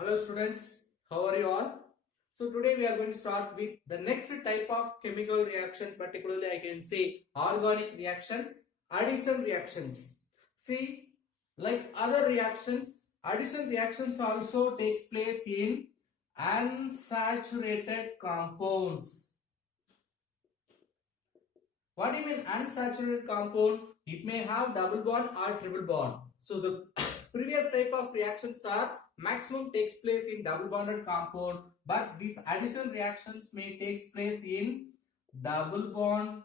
Hello students, how are you all? So today we are going to start with the next type of chemical reaction, particularly I can say organic reaction, addition reactions. See, like other reactions, addition reactions also takes place in unsaturated compounds. What do you mean unsaturated compound? It may have double bond or triple bond. So the previous type of reactions are maximum takes place in double bonded compound, but these additional reactions may takes place in double bond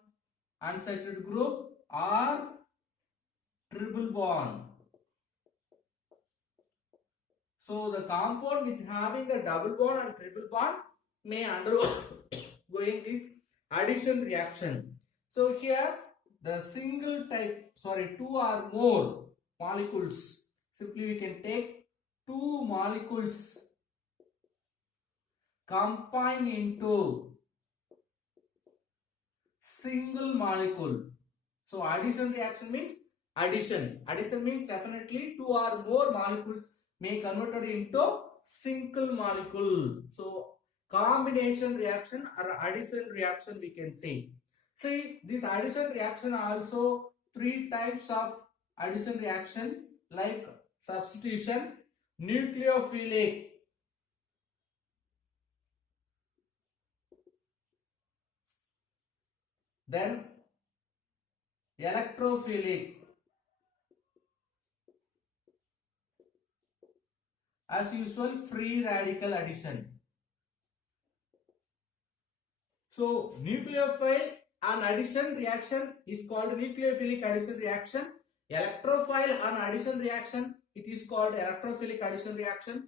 unsaturated group or triple bond. So the compound which having the double bond and triple bond may undergo going this addition reaction. So here the single type, two or more molecules, simply we can take two molecules combine into single molecule. So addition reaction means addition. Addition means definitely two or more molecules may converted into single molecule. So combination reaction or addition reaction we can say. See, this addition reaction also three types of addition reaction like substitution, nucleophilic, then electrophilic. As usual, free radical addition. So nucleophile and addition reaction is called nucleophilic addition reaction. Electrophile and addition reaction, it is called electrophilic addition reaction.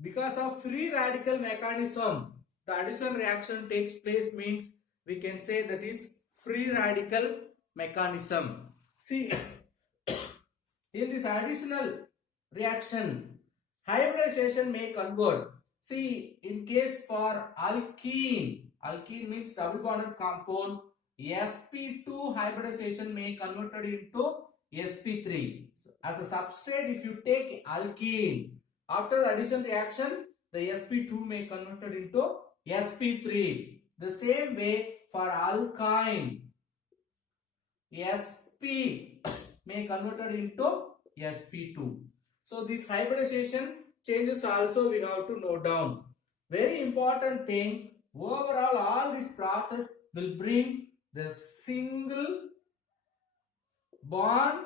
Because of free radical mechanism, the addition reaction takes place means we can say that is free radical mechanism. See, in this additional reaction, hybridization may convert. See, in case for alkene, alkene means double bonded compound, sp2 hybridization may converted into sp3. So, as a substrate, if you take alkene, after the addition reaction, the sp2 may converted into sp3. The same way for alkyne, sp may converted into sp2. So this hybridization changes also we have to note down. Very important thing, overall all this process will bring the single bond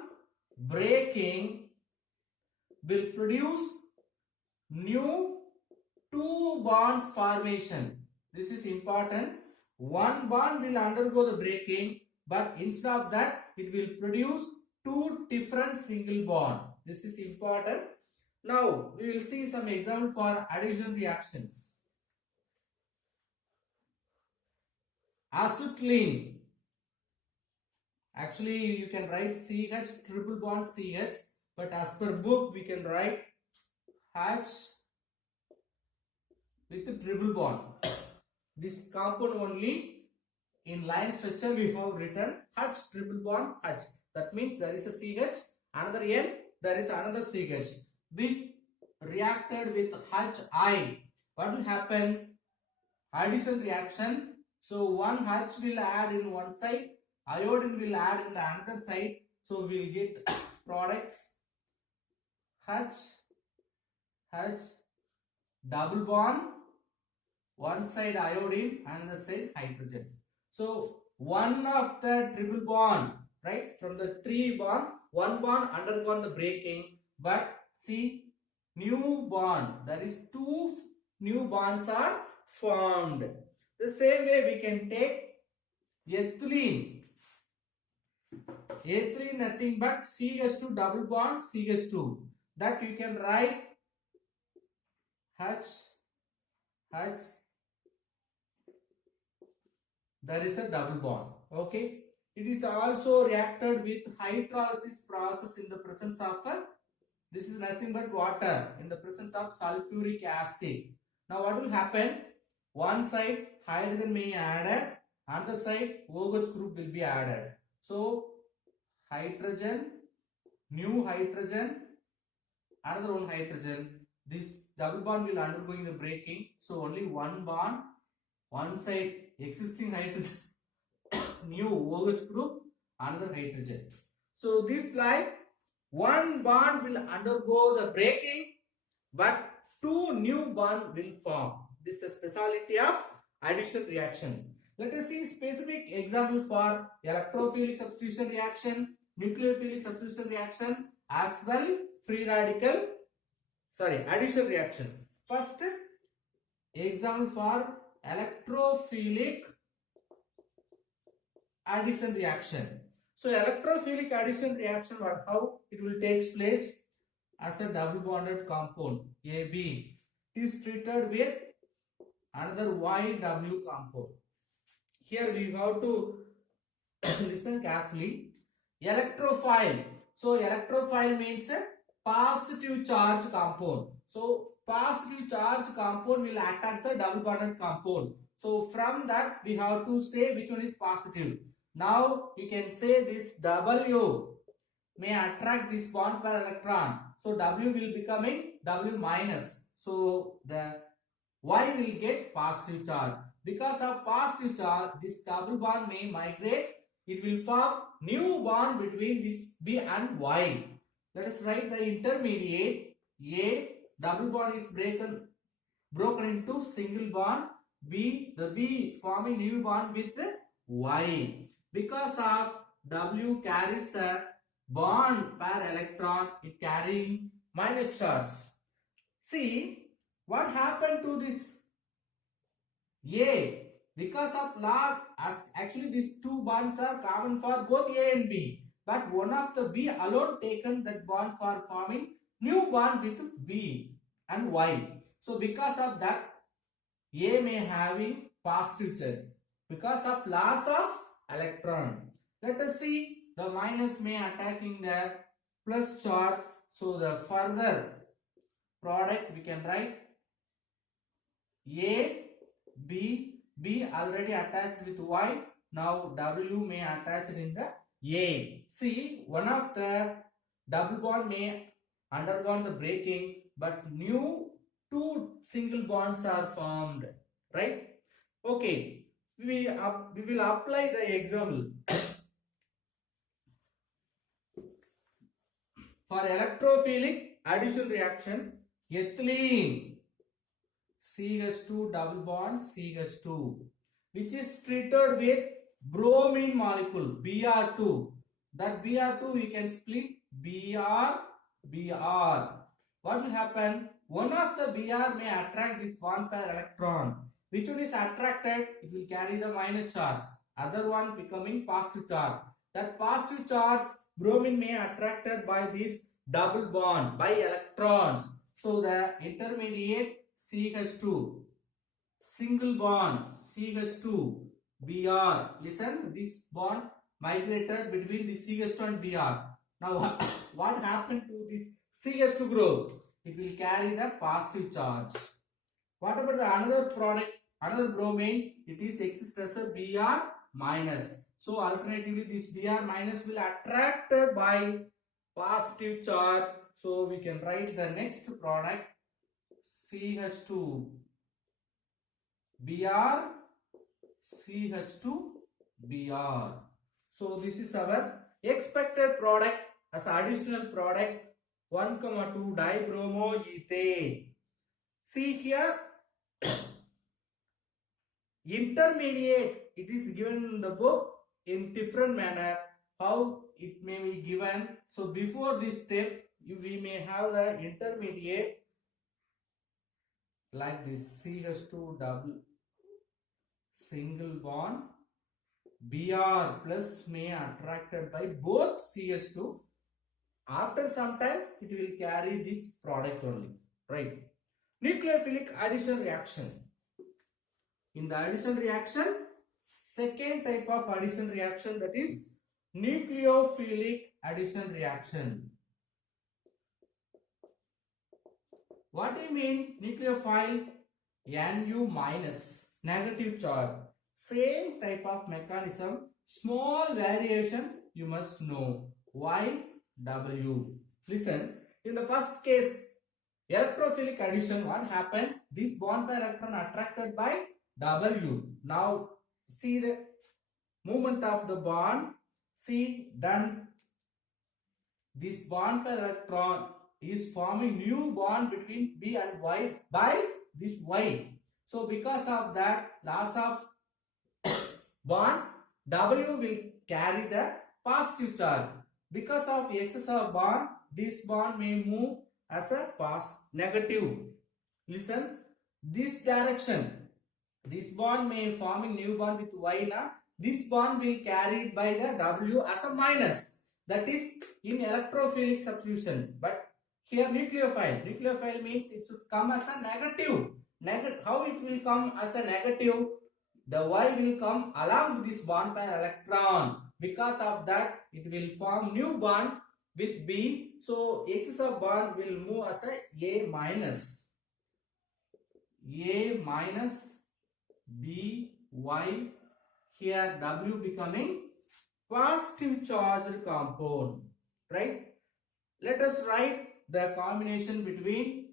breaking, will produce new two bonds formation. This is important. One bond will undergo the breaking, but instead of that it will produce two different single bond. This is important. Now we will see some example for addition reactions. Acetylene. Actually you can write CH triple bond CH, but as per book we can write H with the triple bond. This compound only in line structure we have written H triple bond H. That means there is a CH, another N, there is another CH. With reacted with HI, what will happen? Addition reaction. So one H will add in one side, iodine will add in the another side. So we will get products H double bond, one side iodine, another side hydrogen. So one of the triple bond, right, from the three bond, one bond undergone the breaking, but see new bond, there is two new bonds are formed. The same way we can take ethylene. Ethylene nothing but CH2 double bond CH2. That you can write H. There is a double bond. Okay. It is also reacted with hydrolysis process in the presence of this is nothing but water in the presence of sulfuric acid. Now what will happen? One side hydrogen may be added, another side OH group will be added. So hydrogen, new hydrogen, another one hydrogen. this double bond will undergoing the breaking. So only one bond, one side existing hydrogen, new OH group, another hydrogen. So this like one bond will undergo the breaking, but two new bond will form. This is a speciality of addition reaction. Let us see specific example for electrophilic substitution reaction, nucleophilic substitution reaction, as well addition reaction. First example for electrophilic addition reaction. So electrophilic addition reaction, how it will take place as a double bonded compound AB. It is treated with another YW compound. Here we have to listen carefully. Electrophile. So electrophile means a positive charge compound. So positive charge compound will attack the double bonded compound. So from that we have to say which one is positive. Now you can say this W may attract this bond per electron. So W will becoming W minus. So the Y will get positive charge. Because of positive charge, this double bond may migrate. It will form new bond between this B and Y. Let us write the intermediate. A double bond is broken into single bond. B, the B forming new bond with Y. Because of W carries the bond per electron, it carrying minus charge. See what happened to this A? Because of law, actually these two bonds are common for both A and B, but one of the B alone taken that bond for forming new bond with B and Y. So because of that, A may having positive charge because of loss of electron. Let us see, the minus may attacking the plus charge. So the further product we can write A, B already attached with Y. Now W may attach in the A. See, one of the double bond may undergone the breaking, but new two single bonds are formed, right? Okay, we will apply the example. For electrophilic addition reaction, ethylene CH2 double bond CH2, which is treated with bromine molecule Br2. That Br2 we can split Br. What will happen? One of the Br may attract this bond pair electron. Which one is attracted? It will carry the minus charge. Other one becoming positive charge. That positive charge bromine may attracted by this double bond by electrons. So the intermediate CH2 single bond CH2 Br. Listen, this bond migrated between the CH2 and Br. Now what happened to this CH2 group? It will carry the positive charge. What about the another product, another bromine? It is exists as a Br minus. So alternatively this Br minus will attracted by positive charge. So we can write the next product CH2 Br CH2 Br. So this is our expected product as additional product 1,2 dibromoethane. See here intermediate, it is given in the book in different manner how it may be given. So before this step we may have the intermediate like this CH2 double single bond Br plus may attracted by both CH2. After some time it will carry this product only, right? Nucleophilic addition reaction. In the addition reaction, second type of addition reaction, that is nucleophilic addition reaction. What do you mean nucleophile? Nu minus, negative charge. Same type of mechanism, small variation you must know. YW. Listen, in the first case electrophilic addition, what happened? This bond pair electron attracted by W. Now see the movement of the bond. See, then this bond pair electron is forming new bond between B and Y by this Y. So because of that loss of bond, W will carry the positive charge. Because of excess of bond, this bond may move as a negative. Listen, this direction, this bond may forming new bond with Y now. This bond will carried by the W as a minus. That is in electrophilic substitution. But here nucleophile means it should come as a negative. How it will come as a negative? The Y will come along with this bond pair electron. Because of that, it will form new bond with B. So excess of bond will move as a minus. A minus B Y. Here W becoming positive charged compound. Right? Let us write the combination between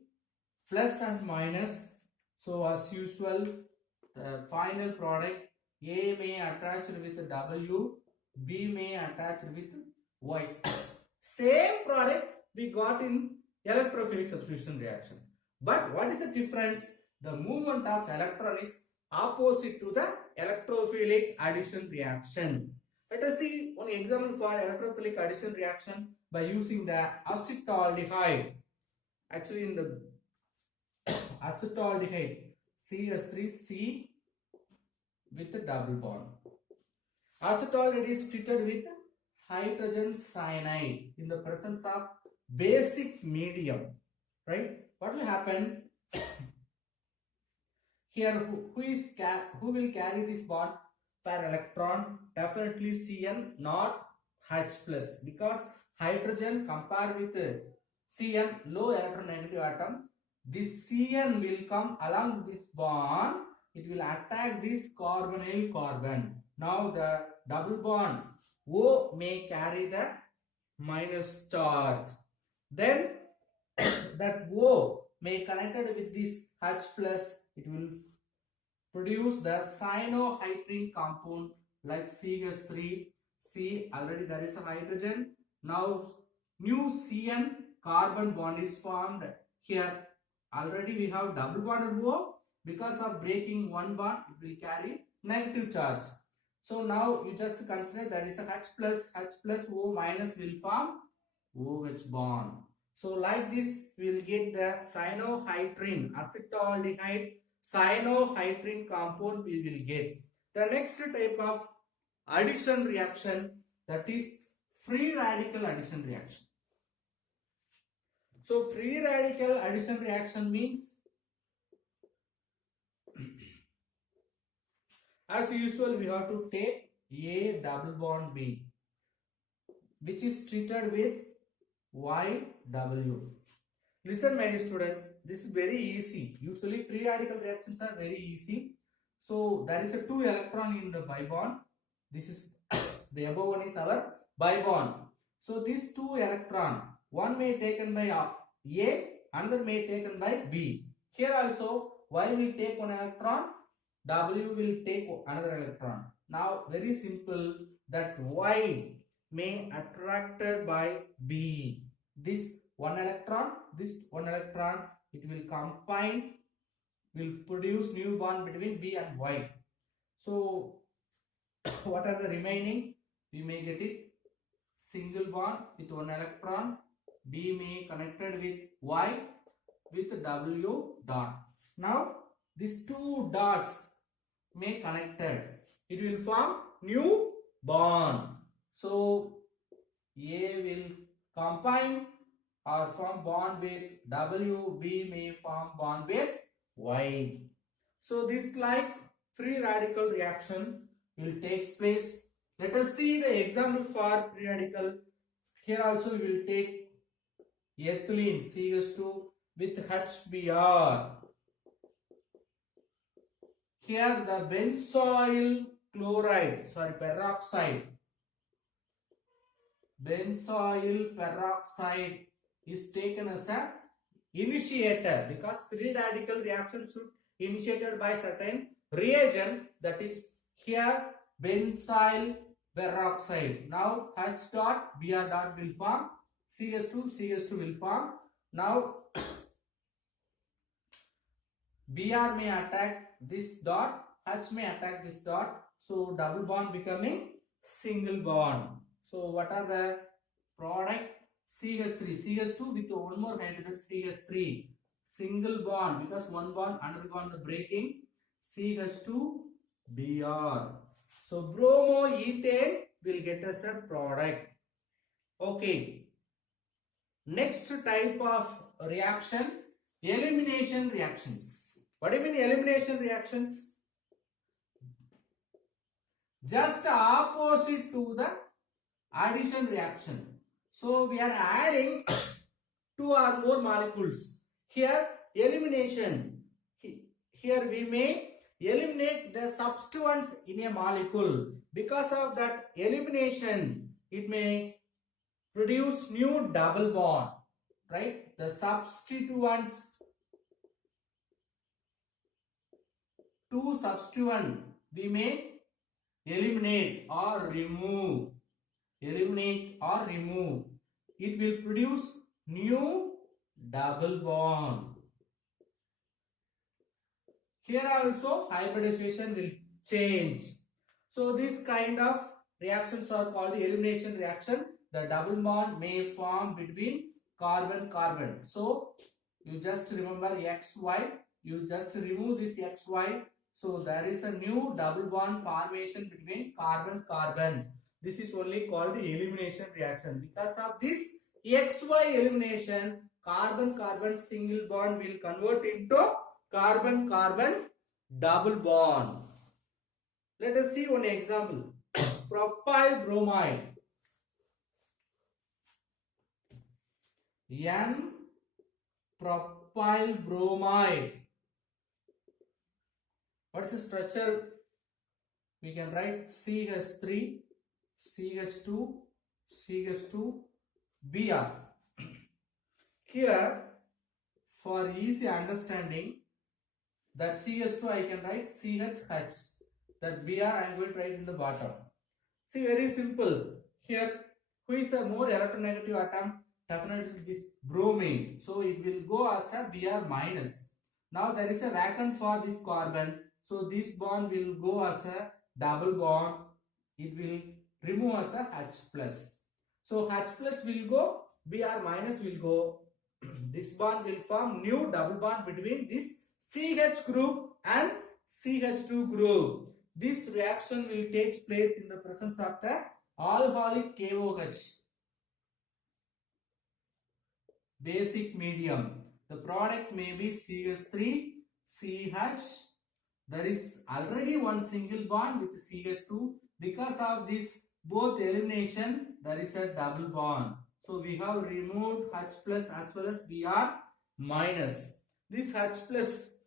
plus and minus. So as usual, the final product A may attach with W, B may attach with Y. Same product we got in electrophilic substitution reaction. But what is the difference? The movement of electron is opposite to the electrophilic addition reaction. Let us see one example for electrophilic addition reaction by using the acetaldehyde. Actually in the acetaldehyde, CH3C with a double bond. Acetaldehyde is treated with hydrogen cyanide in the presence of basic medium. Right? What will happen? Here, who will carry this bond pair electron? Definitely Cn, not H plus, because hydrogen compared with Cn, low electronegative atom. This Cn will come along with this bond. It will attack this carbonyl carbon. Now the double bond O may carry the minus charge. Then that O may connected with this H plus, it will produce the cyanohydrine compound like CH3. See, already there is a hydrogen. Now new Cn carbon bond is formed here. Already we have double bonded O. Because of breaking one bond, it will carry negative charge. So now you just consider there is a H plus O minus will form OH bond. So like this, we will get the cyanohydrine, acetaldehyde, cyanohydrine compound we will get. The next type of addition reaction, that is free radical addition reaction. So free radical addition reaction means, as usual, we have to take A double bond B, which is treated with YW. Listen, my dear students, this is very easy. Usually free radical reactions are very easy. So there is a 2 electron in the bibond. This is the above one is our bibond. So these 2 electron, one may taken by A, another may taken by B. Here also Y will take 1 electron, W will take another electron. Now very simple, that Y may attracted by B. This 1 electron, it will combine, will produce new bond between B and Y. So what are the remaining? We may get it single bond with 1 electron. B may connected with Y with W dot. Now these 2 dots may connected. It will form new bond. So A will combine or form bond with W, B may form bond with Y. So this like free radical reaction will take place. Let us see the example for free radical. Here also we will take ethylene CH2 with HBr. Here the benzoyl peroxide is taken as a initiator, because free radical reaction should initiated by certain reagent, that is here benzyl peroxide. Now H dot Br dot will form, CH2 will form. Now Br may attack this dot, H may attack this dot, so double bond becoming single bond. So what are the product? CH2 with one more hydrogen, CH3, single bond, because one bond undergone the breaking, CH2 Br. So bromoethane will get us a product. Okay. Next type of reaction, elimination reactions. What do you mean elimination reactions? Just opposite to the addition reaction. So we are adding two or more molecules. Here elimination. Here we may eliminate the substituents in a molecule. Because of that elimination, it may produce new double bond. Right? The substituents, two substituent we may eliminate or remove. Eliminate or remove. It will produce new double bond. Here also hybridization will change. So this kind of reactions are called the elimination reaction. The double bond may form between carbon. So you just remember XY. You just remove this XY. So there is a new double bond formation between carbon. This is only called the elimination reaction. Because of this XY elimination, carbon single bond will convert into carbon double bond. Let us see one example. Propyl bromide. N propyl bromide. What's the structure? We can write CH3, CH2, Br. Here, for easy understanding, that CH2 I can write CHH. That Br I am going to write in the bottom. See, very simple. Here, who is a more electronegative atom? Definitely this bromine. So it will go as a Br minus. Now there is a vacant for this carbon. So this bond will go as a double bond. It will remove as a H plus. So H plus will go, Br minus will go. This bond will form new double bond between this CH group and CH2 group. This reaction will take place in the presence of the alcoholic KOH. Basic medium. The product may be CH3, CH. There is already one single bond with CH2. Because of this both elimination, there is a double bond. So we have removed H plus as well as Br minus. This H plus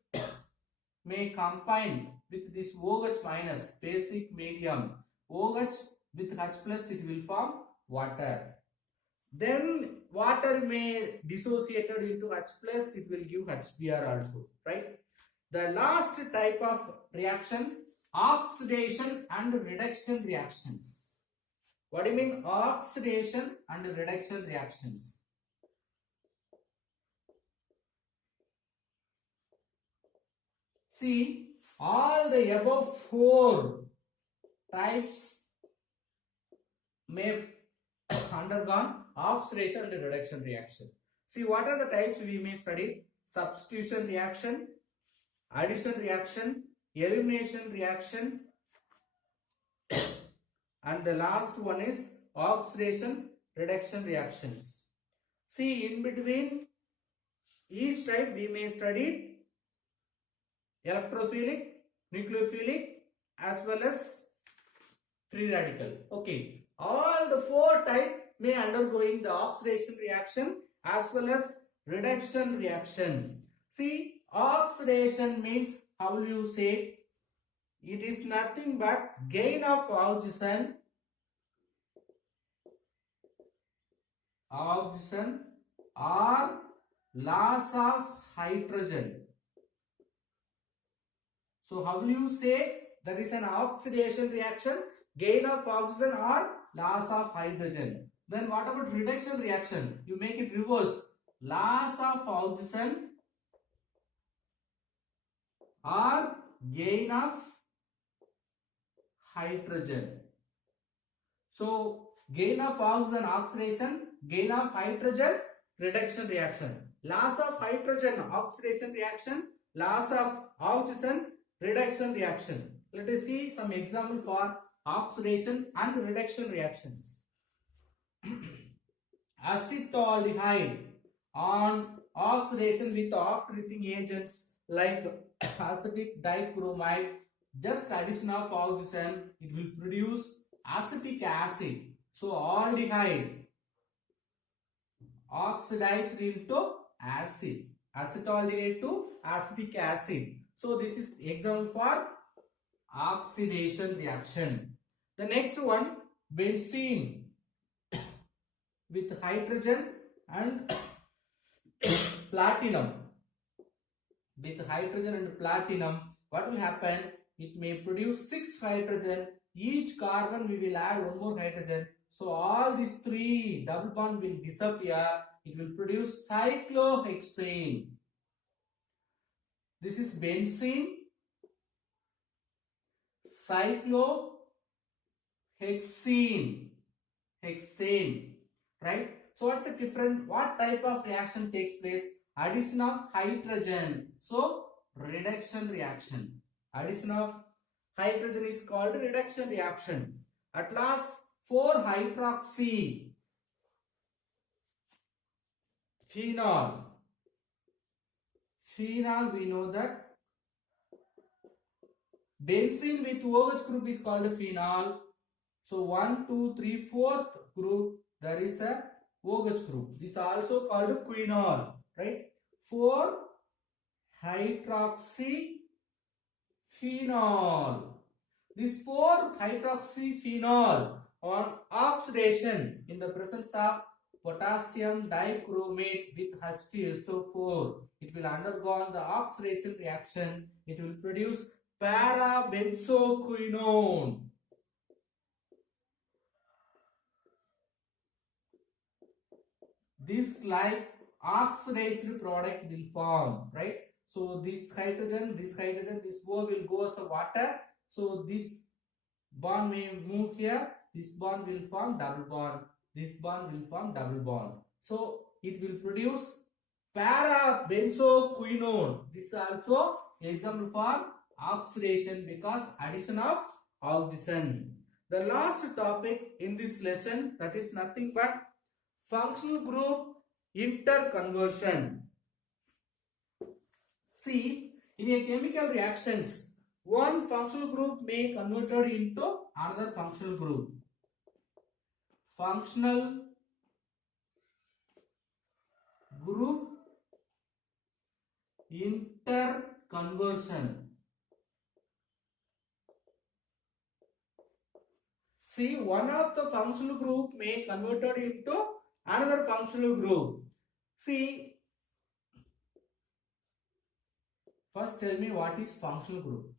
may combine with this OH minus, basic medium. OH with H plus, it will form water. Then water may dissociated into H plus, it will give HBr also, right? The last type of reaction, oxidation and reduction reactions. What do you mean oxidation and reduction reactions? See, all the above four types may undergone oxidation and reduction reaction. See, what are the types we may study? Substitution reaction, addition reaction, elimination reaction, and the last one is oxidation reduction reactions. See, in between each type we may study electrophilic, nucleophilic as well as free radical. Okay, all the four types may undergoing the oxidation reaction as well as reduction reaction. See, oxidation means, how will you say? It is nothing but gain of oxygen or loss of hydrogen. So how will you say that is an oxidation reaction? Gain of oxygen or loss of hydrogen. Then what about reduction reaction? You make it reverse. Loss of oxygen or gain of hydrogen. So gain of oxygen oxidation, gain of hydrogen reduction reaction. Loss of hydrogen oxidation reaction, loss of oxygen reduction reaction. Let us see some example for oxidation and reduction reactions. Acetaldehyde on oxidation with oxidizing agents like acetic dichromate, just addition of oxygen, it will produce acetic acid. So aldehyde oxidized into acid, acetaldehyde to acetic acid. So this is example for oxidation reaction. The next one, benzene with hydrogen and platinum. With hydrogen and platinum, what will happen? It may produce 6 hydrogen. Each carbon we will add one more hydrogen. So all these 3 double bond will disappear. It will produce cyclohexane. This is benzene, cyclohexene, hexane, right? So what's the difference? What type of reaction takes place? Addition of hydrogen. So reduction reaction. Addition of hydrogen is called reduction reaction. At last, 4-hydroxy phenol. Phenol, we know that benzene with OH group is called phenol. So 1, 2, 3, 4th group, there is a OH group. This is also called quinol, right? 4-hydroxy phenol. This 4-hydroxy phenol on oxidation in the presence of potassium dichromate with H2SO4, it will undergo the oxidation reaction. It will produce parabenzoquinone. This like oxidized product will form, right? So this hydrogen, this O will go as a water. So this bond may move here. This bond will form double bond. This bond will form double bond. So it will produce parabenzoquinone. This is also example for oxidation because addition of oxygen. The last topic in this lesson, that is nothing but functional group interconversion. See, in a chemical reactions, one functional group may converted into another functional group. Functional group interconversion. See, one of the functional group may converted into another functional group. See, first tell me what is functional group.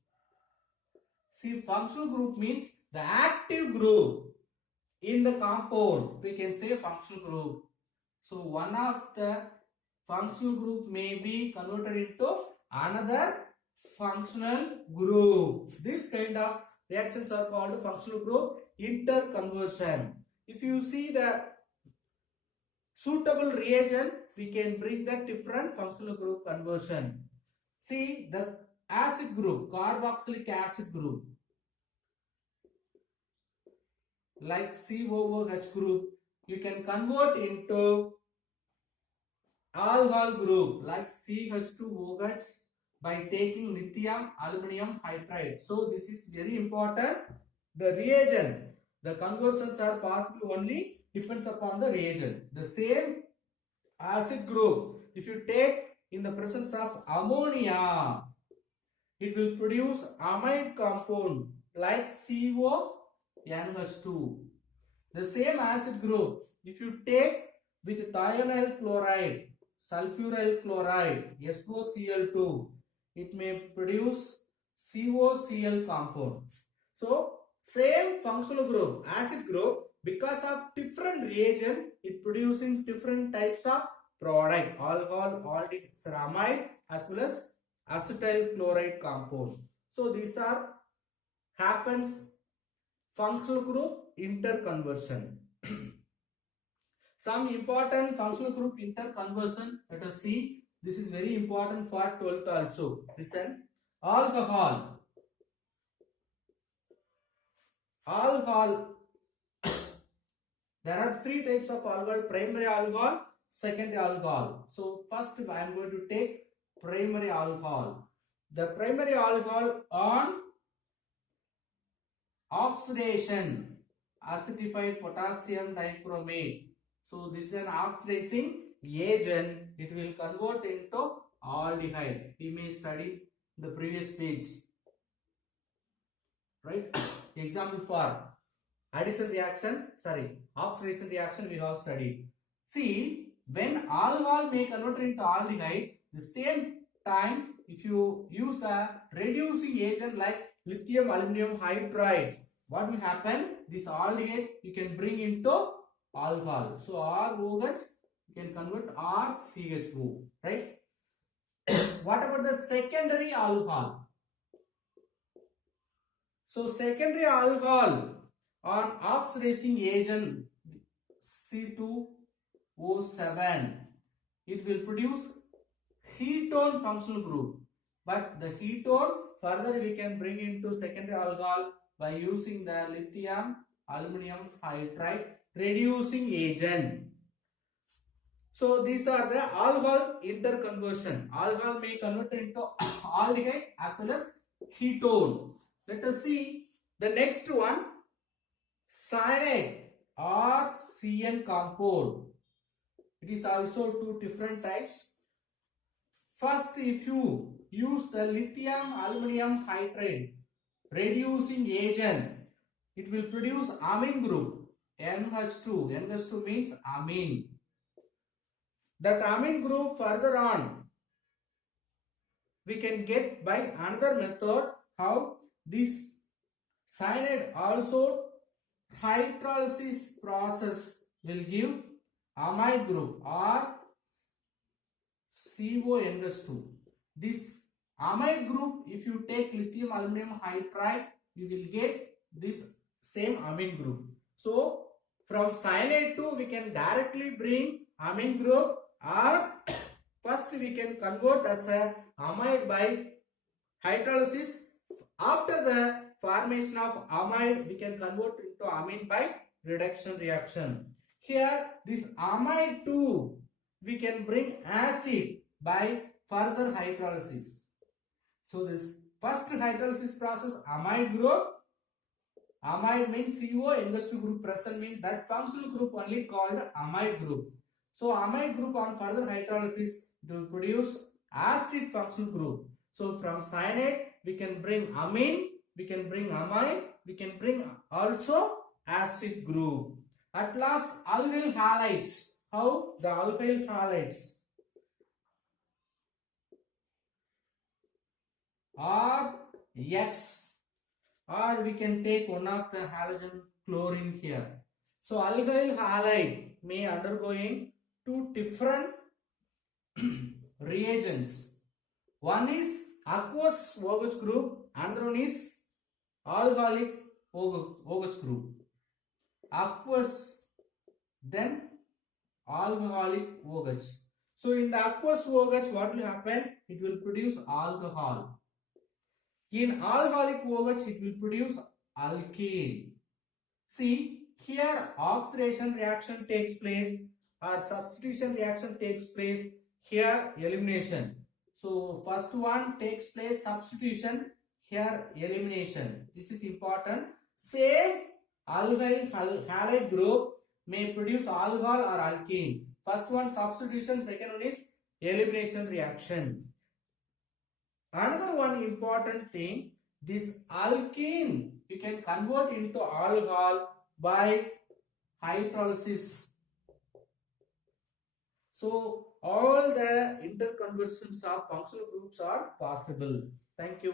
See, functional group means the active group in the compound. We can say functional group. So one of the functional group may be converted into another functional group. This kind of reactions are called functional group interconversion. If you see the suitable reagent, we can bring the different functional group conversion. See the acid group, carboxylic acid group, like COOH group, you can convert into alcohol group like CH2OH by taking lithium aluminum hydride. So this is very important. The reagent, the conversions are possible only depends upon the reagent. The same acid group, if you take in the presence of ammonia, it will produce amide compound like CONH2. The same acid group, if you take with thionyl chloride, sulfuryl chloride, SOCl2. It may produce COCl compound. So same functional group, acid group, because of different reagent, it producing different types of product, alcohol, aldehyde, ceramide, as well as acetyl chloride compound. So these are happens functional group interconversion. Some important functional group interconversion, let us see. This is very important for 12th also. Listen. Alcohol. There are three types of alcohol: primary alcohol, secondary alcohol. So first I am going to take primary alcohol. The primary alcohol on oxidation, acidified potassium dichromate. So this is an oxidizing agent. It will convert into aldehyde. We may study the previous page. Right? Example for addition reaction, oxidation reaction we have studied. See, when alcohol may convert into aldehyde, the same time if you use the reducing agent like lithium aluminum hydride, what will happen? This aldehyde you can bring into alcohol. So ROH you can convert RCHO, right? What about the secondary alcohol? So secondary alcohol on oxidizing agent C2O7, it will produce ketone functional group, but the ketone further we can bring into secondary alcohol by using the lithium aluminum hydride reducing agent. So these are the alcohol interconversion. Alcohol may convert into aldehyde as well as ketone. Let us see the next one, cyanide or CN compound. It is also two different types. First, if you use the lithium aluminum hydride reducing agent, it will produce amine group NH2. NH2 means amine. That amine group further on we can get by another method. How? This cyanide also hydrolysis process will give amide group or CONH2. This amide group, if you take lithium aluminum hydride, you will get this same amine group. So from cyanide 2 we can directly bring amine group, or first we can convert as a amide by hydrolysis. After the formation of amide, we can convert into amine by reduction reaction. Here this amide 2 we can bring acid by further hydrolysis. So this first hydrolysis process, amide group, amide means CO, NH2 group present means that functional group only called amide group. So amide group on further hydrolysis it will produce acid functional group. So from cyanide we can bring amine, we can bring amide, we can bring also acid group. At last alkyl halides. How? The alkyl halides or X, or we can take one of the halogen chlorine here. So alkyl halide may undergoing two different reagents. One is aqueous OH group, another one is alcoholic OH group. Aqueous, then alcoholic OH. So in the aqueous OH, what will happen? It will produce alcohol. In alcoholic OH, it will produce alkene. See, here oxidation reaction takes place or substitution reaction takes place. Here elimination. So first one takes place substitution, here elimination. This is important. Same alkyl halide group may produce alcohol or alkene. First one substitution, second one is elimination reaction. Another one important thing, this alkene you can convert into alcohol by hydrolysis. So all the interconversions of functional groups are possible. Thank you.